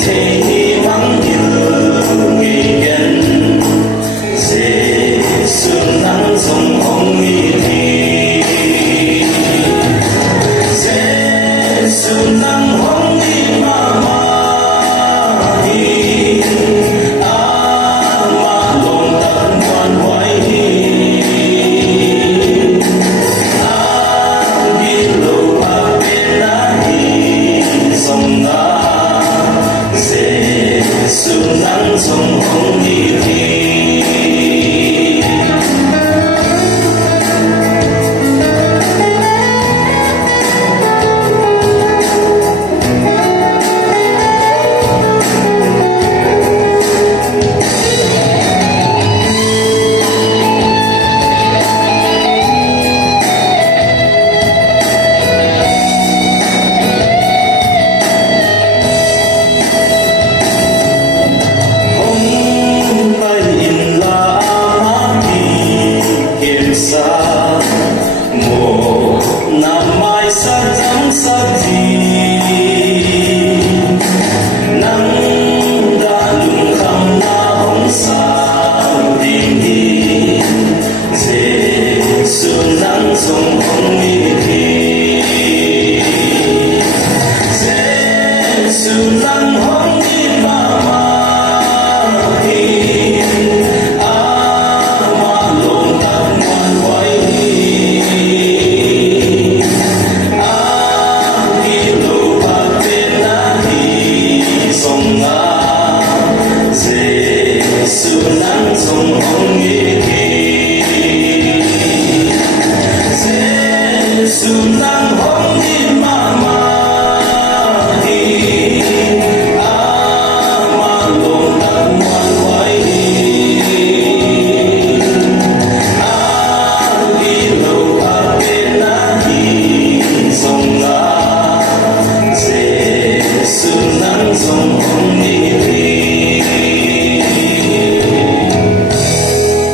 thể hy vọng như người nhân dễ sương nắng dòng hồng nghi thì dễ sương nắng hồng nghi mà đi mà lộn tận quan hoài đi lâu mà bên đi dòng ngã dễ sương nắng dòng hồng nghi thì một năm mai xa trắng xa gì nắng đã lùng khăm na hồng xa tìm đi dễ sương nắng dòng hồng nghi thì dễ sương nắng hồng nghi mà sương nắng dòng hồng nghi thì dễ sương nắng hồng